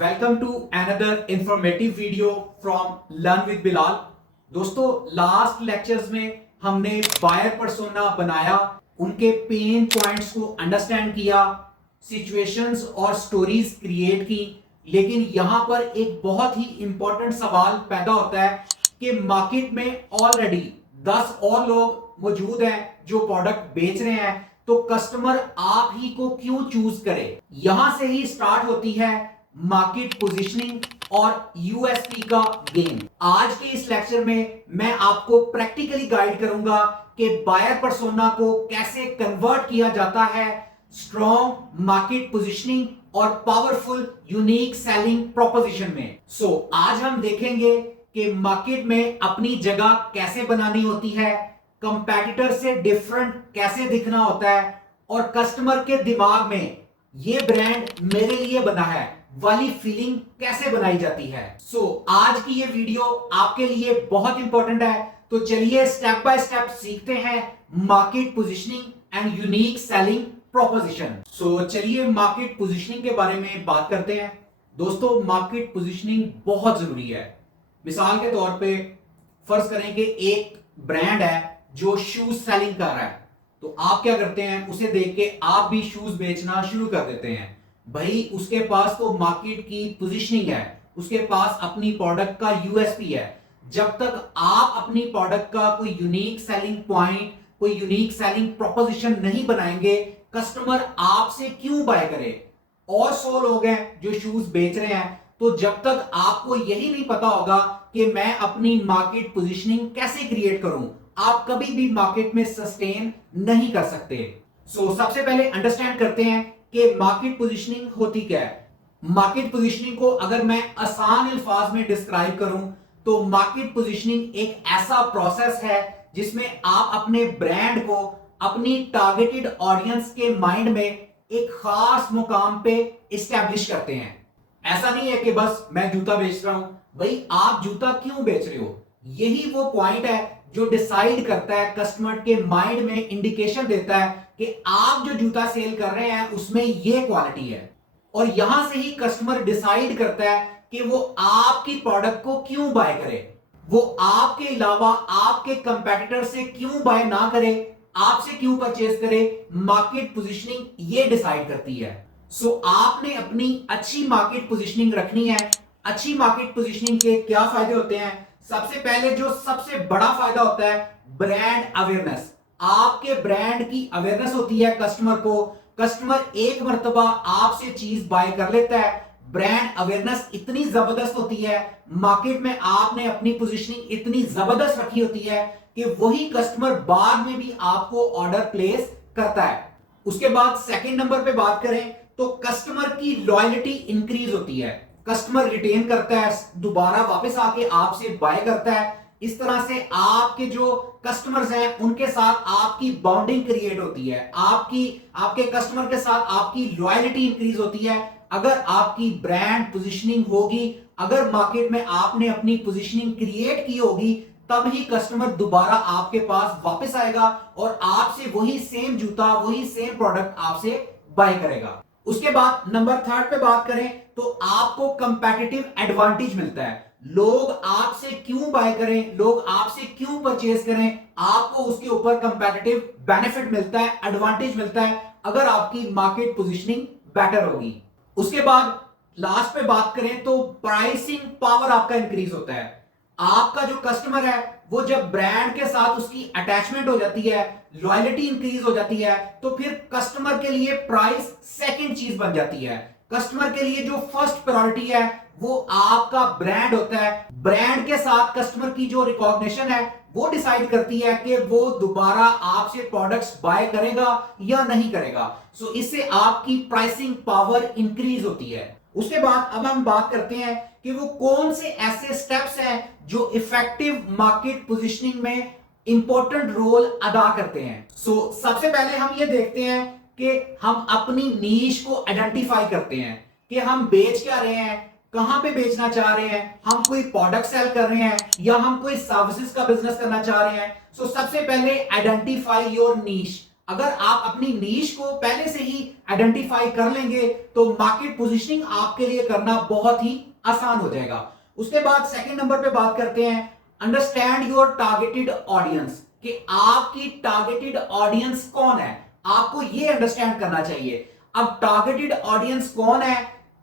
Welcome to another informative video from learn with Bilal. दोस्तों, last lectures में हमने buyer persona बनाया, उनके पेन पॉइंट्स को अंडरस्टैंड किया, सिचुएशंस और स्टोरीज क्रिएट की। लेकिन यहां पर एक बहुत ही इंपॉर्टेंट सवाल पैदा होता है कि मार्केट में ऑलरेडी 10 और लोग मौजूद हैं जो प्रोडक्ट बेच रहे हैं, तो कस्टमर आप ही को क्यों चूज करे। यहां से ही स्टार्ट होती है मार्केट पोजीशनिंग और यूएसपी का गेम। आज के इस लेक्चर में मैं आपको प्रैक्टिकली गाइड करूंगा कि बायर पर्सोना को कैसे कन्वर्ट किया जाता है स्ट्रॉन्ग मार्केट पोजीशनिंग और पावरफुल यूनिक सेलिंग प्रोपोजिशन में। आज हम देखेंगे कि मार्केट में अपनी जगह कैसे बनानी होती है, कंपैटिटर से डिफरेंट कैसे दिखना होता है और कस्टमर के दिमाग में ये ब्रांड मेरे लिए बना है वाली फीलिंग कैसे बनाई जाती है। आज की ये वीडियो आपके लिए बहुत इंपॉर्टेंट है। तो चलिए स्टेप बाय स्टेप सीखते हैं market positioning and unique selling proposition. चलिए मार्केट पोजीशनिंग के बारे में बात करते हैं। दोस्तों, मार्केट पोजीशनिंग बहुत जरूरी है। मिसाल के तौर पे फर्ज करें कि एक ब्रांड है जो शूज सेलिंग कर रहा है, तो आप क्या करते हैं, उसे देख के आप भी शूज बेचना शुरू कर देते हैं। भाई, उसके पास तो मार्केट की पोजीशनिंग है, उसके पास अपनी प्रोडक्ट का यूएसपी है। जब तक आप अपनी प्रोडक्ट का कोई यूनिक सेलिंग पॉइंट, कोई यूनिक सेलिंग प्रोपोजिशन नहीं बनाएंगे, कस्टमर आपसे क्यों बाय करे। और 100 लोग हैं जो शूज बेच रहे हैं, तो जब तक आपको यही नहीं पता होगा कि मैं अपनी मार्केट पोजीशनिंग कैसे क्रिएट करूं, आप कभी भी मार्केट में सस्टेन नहीं कर सकते। सबसे पहले अंडरस्टैंड करते हैं कि मार्केट पोजीशनिंग होती क्या है। मार्केट पोजीशनिंग को अगर मैं आसान अल्फाज में डिस्क्राइब करूं तो मार्केट पोजीशनिंग एक ऐसा प्रोसेस है जिसमें आप अपने ब्रांड को अपनी टारगेटेड ऑडियंस के माइंड में एक खास मुकाम पे इस्टेब्लिश करते हैं। ऐसा नहीं है कि बस मैं जूता बेच रहा हूं। भाई, आप जूता क्यों बेच रहे हो, यही वो पॉइंट है जो डिसाइड करता है, कस्टमर के माइंड में इंडिकेशन देता है कि आप जो जूता सेल कर रहे हैं उसमें ये क्वालिटी है। और यहां से ही कस्टमर डिसाइड करता है कि वो आपकी प्रोडक्ट को क्यों बाय करे, वो आपके अलावा आपके कंपेटिटर से क्यों बाय ना करे, आपसे क्यों परचेज करे। मार्केट पोजीशनिंग ये डिसाइड करती है। आपने अपनी अच्छी मार्केट पोजीशनिंग रखनी है। अच्छी मार्केट पोजीशनिंग के क्या फायदे होते हैं? सबसे पहले जो सबसे बड़ा फायदा होता है, ब्रांड अवेयरनेस। आपके ब्रांड की अवेयरनेस होती है कस्टमर को। कस्टमर एक मर्तबा आपसे चीज बाय कर लेता है, ब्रांड अवेयरनेस इतनी जबरदस्त होती है, मार्केट में आपने अपनी पोजीशनिंग इतनी जबरदस्त रखी होती है कि वही कस्टमर बाद में भी आपको ऑर्डर प्लेस करता है। उसके बाद सेकंड नंबर पे बात करें तो कस्टमर की लॉयल्टी इंक्रीज होती है। कस्टमर रिटेन करता है, दोबारा वापस आके आपसे बाय करता है। इस तरह से आपके जो कस्टमर्स हैं उनके साथ आपकी बॉन्डिंग क्रिएट होती है, आपके कस्टमर के साथ आपकी लॉयल्टी इंक्रीज होती है। अगर आपकी ब्रांड पोजीशनिंग होगी, अगर मार्केट में आपने अपनी पोजीशनिंग क्रिएट की होगी, तब ही कस्टमर दोबारा आपके पास वापस आएगा और आपसे वही सेम जूता, वही सेम प्रोडक्ट आपसे बाय करेगा। उसके बाद नंबर 3 पे बात करें तो आपको कंपैटिटिव एडवांटेज मिलता है। लोग आपसे क्यों बाय करें, लोग आपसे क्यों परचेज करें, आपको उसके ऊपर कंपैटिटिव बेनिफिट मिलता है, एडवांटेज मिलता है अगर आपकी मार्केट पोजीशनिंग बेटर होगी। उसके बाद लास्ट पे बात करें तो प्राइसिंग पावर आपका इंक्रीज होता है। आपका जो कस्टमर है वो जब ब्रांड के साथ उसकी अटैचमेंट हो जाती है, लॉयल्टी इंक्रीज हो जाती है, तो फिर कस्टमर के लिए प्राइस सेकंड चीज बन जाती है। कस्टमर के लिए जो फर्स्ट प्रायोरिटी है वो आपका ब्रांड होता है। ब्रांड के साथ कस्टमर की जो रिकॉग्निशन है वो डिसाइड करती है कि वो दोबारा आपसे प्रोडक्ट्स बाय करेगा या नहीं करेगा। इससे आपकी प्राइसिंग पावर इंक्रीज होती है। उसके बाद अब हम बात करते हैं कि वो कौन से ऐसे स्टेप्स हैं जो इफेक्टिव मार्केट पोजीशनिंग में इंपॉर्टेंट रोल अदा करते हैं। सबसे पहले हम ये देखते हैं कि हम अपनी नीश को आइडेंटिफाई करते हैं कि हम बेच क्या रहे हैं, कहां पे बेचना चाह रहे हैं, हम कोई प्रोडक्ट सेल कर रहे हैं या हम कोई सर्विसेज का बिजनेस करना चाह रहे हैं। सबसे पहले आइडेंटिफाई योर नीश। अगर आप अपनी नीश को पहले से ही आइडेंटिफाई कर लेंगे तो मार्केट पोजीशनिंग आपके लिए करना बहुत ही आसान हो जाएगा। उसके बाद सेकंड नंबर पे बात करते हैं अंडरस्टैंड योर टारगेटेड ऑडियंस, कि आपकी टारगेटेड ऑडियंस कौन है, आपको ये अंडरस्टैंड करना चाहिए। अब टारगेटेड ऑडियंस कौन है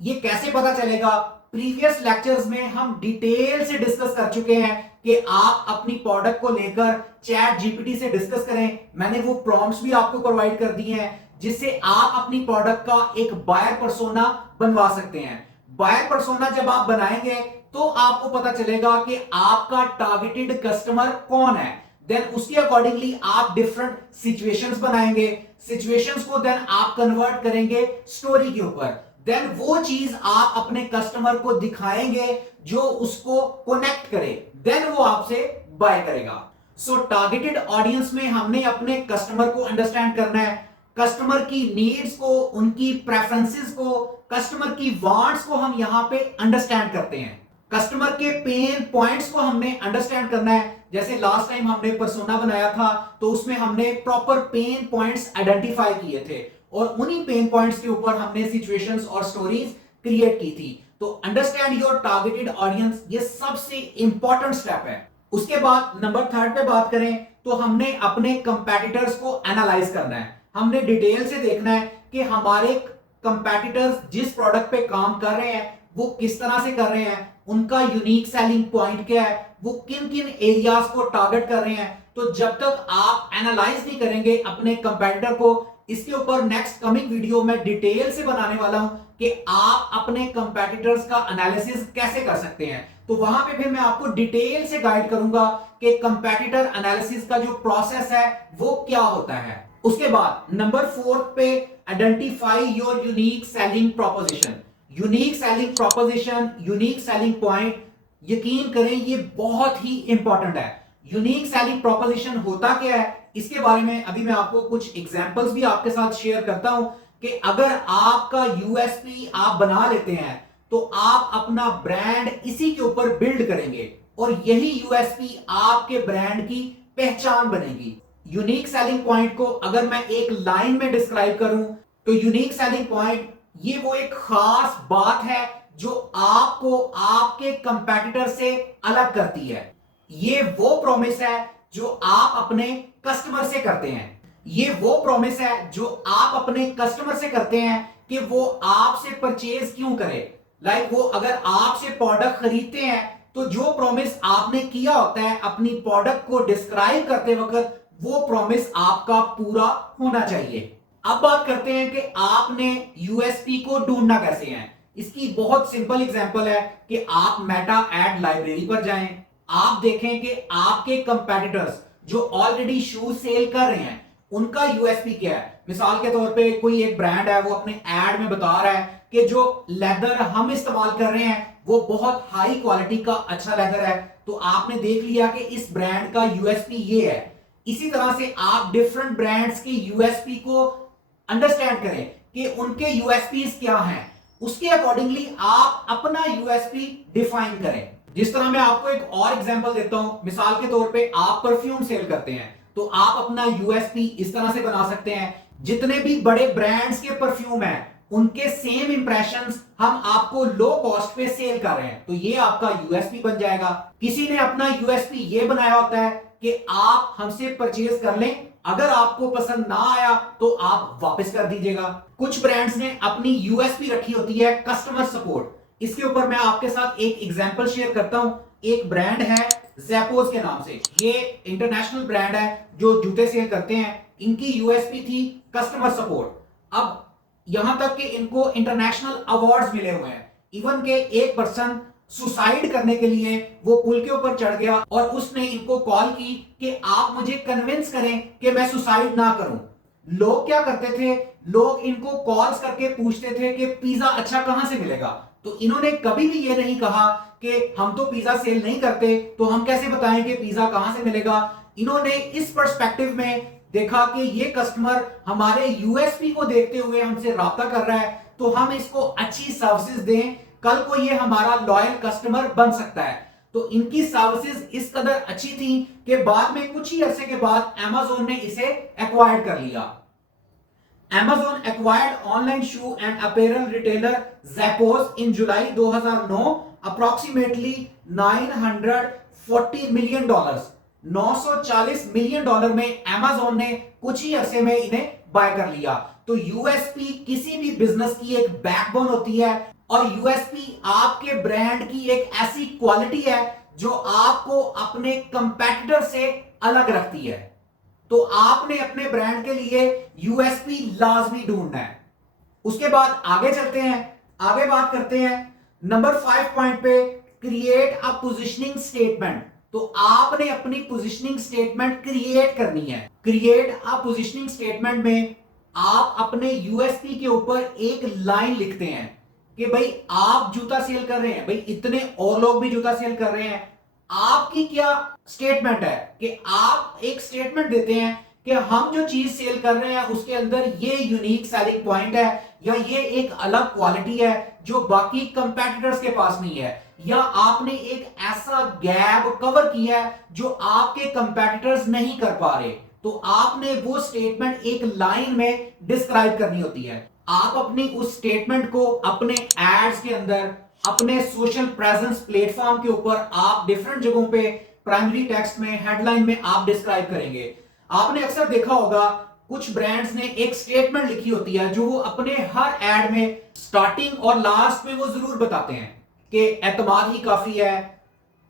ये कैसे पता चलेगा? प्रीवियस लेक्चर्स में हम डिटेल से डिस्कस कर चुके हैं कि आप अपनी प्रोडक्ट को लेकर चैट जीपीटी से डिस्कस करें। मैंने वो प्रॉम्प्ट्स भी आपको प्रोवाइड कर दिए हैं जिससे आप अपनी प्रोडक्ट का एक बायर पर्सोना बनवा सकते हैं। बायर पर्सोना जब आप बनाएंगे तो आपको पता चलेगा कि आपका टारगेटेड कस्टमर कौन है। देन उसके अकॉर्डिंगली आप डिफरेंट सिचुएशंस बनाएंगे, सिचुएशंस को देन आप कन्वर्ट करेंगे स्टोरी के ऊपर। देन वो चीज आप अपने कस्टमर को दिखाएंगे जो उसको कनेक्ट करे, देन वो आपसे बाय करेगा। सो टारगेटेड ऑडियंस में हमने अपने कस्टमर को अंडरस्टैंड करना है, कस्टमर की नीड्स को, उनकी प्रेफरेंसेस को, कस्टमर की वांट्स को हम यहां पे अंडरस्टैंड करते हैं। कस्टमर के पेन पॉइंट्स को हमने अंडरस्टैंड करना है। जैसे लास्ट टाइम हमने पर्सोना बनाया था तो उसमें हमने प्रॉपर पेन पॉइंट्स आइडेंटिफाई किए थे और उन्हीं पेन पॉइंट्स के ऊपर हमने सिचुएशंस और स्टोरीज क्रिएट की थी। तो अंडरस्टैंड योर टारगेटेड ऑडियंस ये सबसे इंपॉर्टेंट स्टेप है। उसके बाद नंबर थर्ड पे बात करें तो हमने अपने कंपैटिटर्स को एनालाइज करना है। हमने डिटेल से देखना है कि हमारे कंपैटिटर्स जिस प्रोडक्ट पे काम कर रहे हैं वो किस तरह से कर रहे हैं, उनका यूनिक सेलिंग पॉइंट क्या है, वो किन किन एरियाज को टारगेट कर रहे हैं। तो जब तक आप एनालाइज नहीं करेंगे अपने कंपैटिटर को, इसके ऊपर नेक्स्ट कमिंग वीडियो में डिटेल से बनाने वाला हूं कि आप अपने कंपैटिटर्स का एनालिसिस कैसे कर सकते हैं। तो वहां पे फिर मैं आपको डिटेल से गाइड करूंगा कि कंपैटिटर एनालिसिस का जो प्रोसेस है वो क्या होता है। उसके बाद नंबर 4 पे identify your unique selling proposition. Unique selling proposition, unique selling point, यकीन करें ये बहुत ही इंपॉर्टेंट है। यूनिक सेलिंग प्रोपोजिशन होता क्या है इसके बारे में अभी मैं आपको कुछ एग्जांपल्स भी आपके साथ शेयर करता हूं कि अगर आपका यूएसपी आप बना लेते हैं तो आप अपना ब्रांड इसी के ऊपर बिल्ड करेंगे और यही यूएसपी आपके ब्रांड की पहचान बनेगी। यूनिक सेलिंग पॉइंट को अगर मैं एक लाइन में डिस्क्राइब करूं तो यूनिक सेलिंग पॉइंट ये वो एक खास बात है जो आपको आपके कंपैटिटर से अलग करती है। ये वो प्रॉमिस है जो आप अपने कस्टमर से करते हैं। ये वो प्रॉमिस है जो आप अपने कस्टमर से करते हैं कि वो आपसे परचेज क्यों करे। लाइक वो अगर आपसे प्रोडक्ट खरीदते हैं तो जो प्रॉमिस आपने किया होता है अपनी प्रोडक्ट को डिस्क्राइब करते वक्त वो प्रॉमिस आपका पूरा होना चाहिए। अब बात करते हैं कि आपने यूएसपी को ढूंढना कैसे है। इसकी बहुत सिंपल एग्जांपल है कि आप मेटा एड लाइब्रेरी पर जाएं, आप देखें कि आपके कंपैटिटर्स जो ऑलरेडी शूज सेल कर रहे हैं उनका यूएसपी क्या है। मिसाल के तौर पे कोई एक ब्रांड है वो अपने एड में बता रहा है कि जो लेदर हम इस्तेमाल कर रहे हैं वो बहुत हाई क्वालिटी का अच्छा लेदर है, तो आपने देख लिया कि इस ब्रांड का यूएसपी ये है। इसी तरह से आप डिफरेंट ब्रांड्स के यूएसपी को अंडरस्टैंड करें कि उनके यूएसपीज क्या हैं, उसके अकॉर्डिंगली आप अपना यूएसपी डिफाइन करें। जिस तरह मैं आपको एक और एग्जांपल देता हूं, मिसाल के तौर पे आप परफ्यूम सेल करते हैं तो आप अपना यूएसपी इस तरह से बना सकते हैं जितने भी बड़े ब्रांड्स के परफ्यूम हैं उनके सेम इंप्रेशंस हम आपको लो कॉस्ट पे सेल कर रहे हैं, तो ये आपका यूएसपी बन जाएगा। किसी ने अपना यूएसपी ये बनाया होता है कि आप हमसे परचेज कर लें, अगर आपको पसंद ना आया तो आप वापस कर दीजिएगा। कुछ ब्रांड्स ने अपनी यूएसपी रखी होती है कस्टमर सपोर्ट। इसके ऊपर मैं आपके साथ एक एग्जांपल शेयर करता हूं। एक ब्रांड है ज़ैपोज के नाम से, ये इंटरनेशनल ब्रांड है जो जूते सेल करते हैं। इनकी यूएसपी थी कस्टमर सपोर्ट। अब यहां तक कि इनको इंटरनेशनल अवार्ड्स मिले हुए हैं। इवन के एक पर्सन सुसाइड करने के लिए वो पुल के ऊपर चढ़ गया और उसने इनको कॉल की कि आप मुझे कन्विंस करें कि मैं सुसाइड ना करूं। लोग क्या करते थे, लोग इनको कॉल्स करके पूछते थे कि पिज्जा अच्छा कहां से मिलेगा। तो इन्होंने कभी भी ये नहीं कहा कि हम तो पिज्जा सेल नहीं करते तो हम कैसे बताएं कि पिज्जा कहां से मिलेगा। इन्होंने इस पर्सपेक्टिव में देखा कि ये कस्टमर हमारे यूएसपी को देखते हुए हमसे राब्ता कर रहा है तो हम इसको अच्छी सर्विसेज दें, कल को ये हमारा लॉयल कस्टमर बन सकता है। तो इनकी सर्विसेज इस कदर अच्छी थी कि बाद में कुछ ही अरसे के बाद Amazon ने इसे एक्वायर्ड कर लिया। Amazon acquired online shoe and apparel retailer Zappos in July 2009 approximately $940 million। $940 million में Amazon ने कुछ ही अरसे में इन्हें बाय कर लिया। तो यूएसपी किसी भी बिजनेस की एक बैकबोन होती है और यूएसपी आपके ब्रांड की एक ऐसी क्वालिटी है जो आपको अपने कंपेटिटर से अलग रखती है। तो आपने अपने ब्रांड के लिए यूएसपी लाजमी ढूंढना है। उसके बाद आगे चलते हैं, आगे बात करते हैं नंबर 5 पॉइंट पे, क्रिएट अ पोजीशनिंग स्टेटमेंट। तो आपने अपनी पोजीशनिंग स्टेटमेंट क्रिएट करनी है। क्रिएट अ पोजीशनिंग स्टेटमेंट में आप अपने यूएसपी के ऊपर एक लाइन लिखते हैं कि भाई आप जूता सेल कर रहे हैं, भाई इतने और लोग भी जूता सेल कर रहे हैं। आपकी क्या स्टेटमेंट है कि आप एक स्टेटमेंट देते हैं कि हम जो चीज सेल कर रहे हैं उसके अंदर ये यूनिक सेलिंग पॉइंट है या ये एक अलग क्वालिटी है जो बाकी कंपेटिटर्स के पास नहीं है, या आपने एक ऐसा गैप कवर किया है जो आपके कंपेटिटर्स नहीं कर पा रहे। तो आपने वो स्टेटमेंट एक लाइन में डिस्क्राइब करनी होती है। आप अपनी उस स्टेटमेंट को अपने एड्स के अंदर, अपने सोशल प्रेजेंस प्लेटफॉर्म के ऊपर आप डिफरेंट जगहों पे प्राइमरी टेक्स्ट में, हेडलाइन में आप डिस्क्राइब करेंगे। आपने अक्सर देखा होगा कुछ ब्रांड्स ने एक स्टेटमेंट लिखी होती है जो वो अपने हर एड में स्टार्टिंग और लास्ट में वो जरूर बताते हैं कि एतमाद ही काफी है,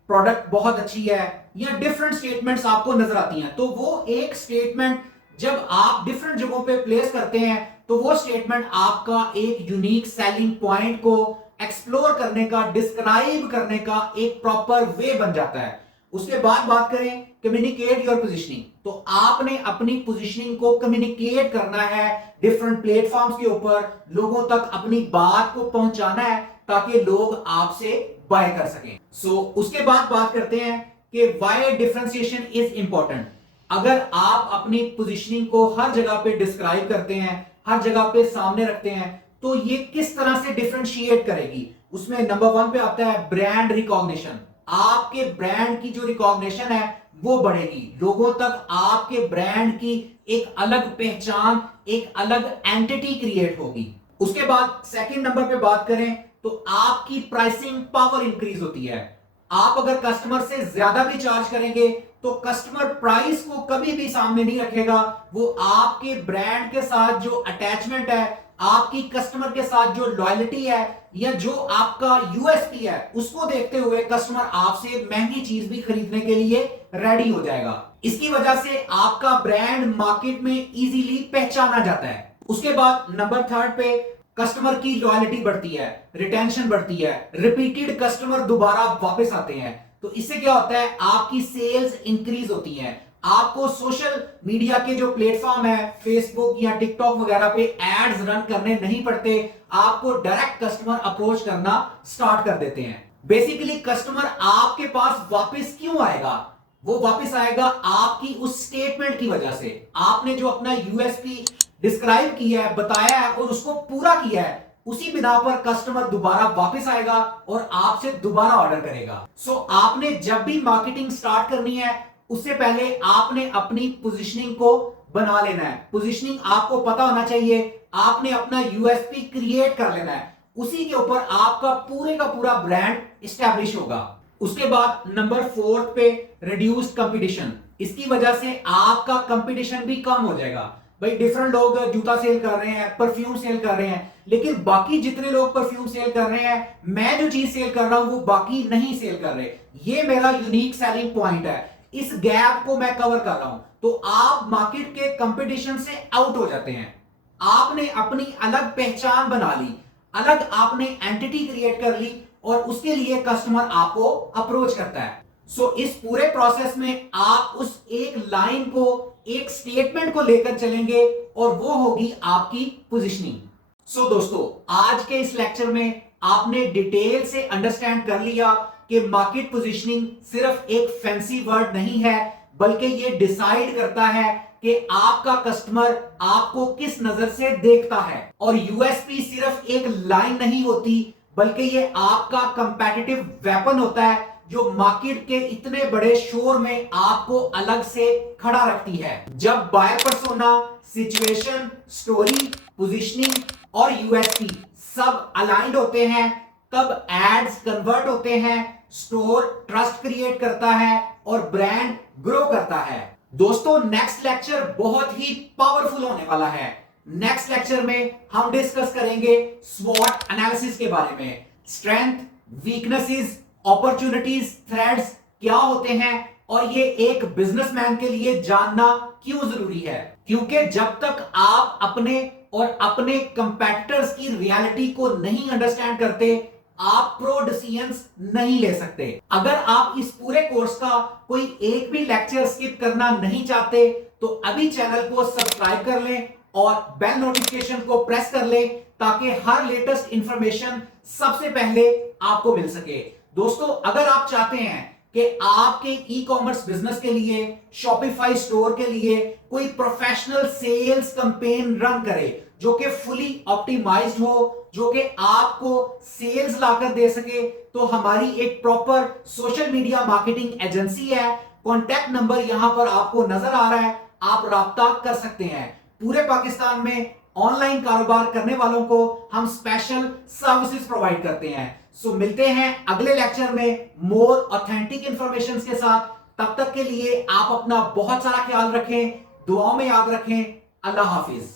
प्रोडक्ट बहुत अच्छी है, या डिफरेंट स्टेटमेंट्स आपको नजर आती हैं। तो वो एक स्टेटमेंट जब आप डिफरेंट जगहों पे प्लेस करते हैं तो वो स्टेटमेंट आपका एक यूनिक सेलिंग पॉइंट को एक्सप्लोर करने का, डिस्क्राइब करने का एक प्रॉपर वे बन जाता है। उसके बाद बात करें कम्युनिकेट योर पोजीशनिंग। तो आपने अपनी पोजीशनिंग को कम्युनिकेट करना है डिफरेंट प्लेटफॉर्म्स के ऊपर, लोगों तक अपनी बात को पहुंचाना है ताकि लोग आपसे बाय कर सकें। उसके बाद बात करते हैं कि व्हाई डिफरेंशिएशन इज इंपॉर्टेंट। अगर आप अपनी पोजीशनिंग को हर जगह पे डिस्क्राइब करते हैं, हर जगह पे सामने रखते हैं, तो ये किस तरह से डिफरेंशिएट करेगी। उसमें नंबर 1 पे आता है ब्रांड रिकॉग्निशन। आपके ब्रांड की जो रिकॉग्निशन है वो बढ़ेगी, लोगों तक आपके ब्रांड की एक अलग पहचान, एक अलग एंटिटी क्रिएट होगी। उसके बाद सेकंड नंबर पे बात करें तो आपकी प्राइसिंग पावर इंक्रीज होती है। आप अगर कस्टमर से ज्यादा भी चार्ज करेंगे तो कस्टमर प्राइस को कभी भी सामने नहीं रखेगा, वो आपके ब्रांड के साथ जो अटैचमेंट है, आपकी कस्टमर के साथ जो लॉयल्टी है, या जो आपका यूएसपी है, उसको देखते हुए कस्टमर आपसे महंगी चीज भी खरीदने के लिए रेडी हो जाएगा। इसकी वजह से आपका ब्रांड मार्केट में इजीली पहचाना जाता है। उसके बाद नंबर 3 पे कस्टमर की लॉयल्टी बढ़ती है, रिटेंशन बढ़ती है, रिपीटेड कस्टमर दोबारा वापस आते हैं। तो इससे क्या होता है, आपकी सेल्स इंक्रीज होती हैं। आपको सोशल मीडिया के जो प्लेटफॉर्म है, फेसबुक या टिकटॉक वगैरह पे एड्स रन करने नहीं पड़ते, आपको डायरेक्ट कस्टमर अप्रोच करना स्टार्ट कर देते हैं। बेसिकली कस्टमर आपके पास वापस क्यों आएगा, वो वापस आएगा आपकी उस स्टेटमेंट की वजह से। आपने जो अपना यूएसपी डिस्क्राइब किया है, बताया है और उसको पूरा किया है, उसी बिना पर कस्टमर दोबारा वापस आएगा और आपसे दोबारा ऑर्डर करेगा। आपने जब भी मार्केटिंग स्टार्ट करनी है उससे पहले आपने अपनी पोजीशनिंग को बना लेना है। पोजीशनिंग आपको पता होना चाहिए, आपने अपना यूएसपी क्रिएट कर लेना है, उसी के ऊपर आपका पूरे का पूरा ब्रांड एस्टैब्लिश होगा। उसके बाद नंबर 4 पे रिड्यूस्ड कंपटीशन। इसकी वजह से आपका कंपटीशन भी कम हो जाएगा। भाई डिफरेंट लोग जूता सेल कर रहे हैं, परफ्यूम सेल कर रहे हैं, लेकिन बाकी जितने लोग परफ्यूम सेल कर रहे हैं, मैं जो चीज सेल कर रहा हूं वो बाकी नहीं सेल कर रहे। ये मेरा यूनिक सेलिंग पॉइंट है, इस गैप को मैं कवर कर रहा हूं। तो आप मार्केट के कंपटीशन से आउट हो जाते हैं। आपने अपनी अलग पहचान बना ली, अलग आपने एंटिटी क्रिएट कर ली और उसके लिए कस्टमर आपको अप्रोच करता है। इस पूरे प्रोसेस में आप उस एक लाइन को, एक स्टेटमेंट को लेकर चलेंगे और वो होगी आपकी पोजीशनिंग। दोस्तों, आज के इस लेक्चर में आपने डिटेल से अंडरस्टैंड कर लिया कि मार्केट पोजीशनिंग सिर्फ एक फैंसी वर्ड नहीं है, बल्कि ये डिसाइड करता है कि आपका कस्टमर आपको किस नजर से देखता है। और यूएसपी सिर्फ एक लाइन नहीं होती, बल्कि ये आपका कंपेटिटिव वेपन होता है जो मार्केट के इतने बड़े शोर में आपको अलग से खड़ा रखती है। जब buyer persona, situation, story, positioning और यूएसपी सब अलाइंड होते हैं, तब एड्स कन्वर्ट होते हैं, स्टोर ट्रस्ट क्रिएट करता है और ब्रांड ग्रो करता है। दोस्तों, नेक्स्ट लेक्चर बहुत ही पावरफुल होने वाला है। नेक्स्ट लेक्चर में हम डिस्कस करेंगे स्वॉट एनालिसिस के बारे में। स्ट्रेंथ, वीकनेसेस, अपॉर्चुनिटीज, थ्रेट्स क्या होते हैं और ये एक बिजनेसमैन के लिए जानना क्यों जरूरी है। क्योंकि जब तक आप अपने और अपने कंपेटिटर्स की रियलिटी को नहीं अंडरस्टैंड करते, आप प्रो डिसीजंस नहीं ले सकते। अगर आप इस पूरे कोर्स का कोई एक भी लेक्चर स्किप करना नहीं चाहते तो अभी चैनल को सब्सक्राइब कर लें और बेल नोटिफिकेशन को प्रेस कर लें ताकि हर लेटेस्ट इंफॉर्मेशन सबसे पहले आपको मिल सके। दोस्तों, अगर आप चाहते हैं कि आपके ई कॉमर्स बिजनेस के लिए, शॉपिफाई स्टोर के लिए कोई प्रोफेशनल सेल्स कैंपेन रन करे जो कि फुली ऑप्टिमाइज्ड हो, जो कि आपको सेल्स लाकर दे सके, तो हमारी एक proper social media marketing agency है। कॉन्टैक्ट नंबर यहां पर आपको नजर आ रहा है, आप राब्ता कर सकते हैं। पूरे पाकिस्तान में ऑनलाइन कारोबार करने वालों को हम स्पेशल सर्विसेज प्रोवाइड करते हैं। सो मिलते हैं अगले लेक्चर में मोर ऑथेंटिक इंफॉर्मेशन के साथ। तब तक के लिए आप अपना बहुत सारा ख्याल रखें, दुआओं में याद रखें। अल्लाह हाफिज।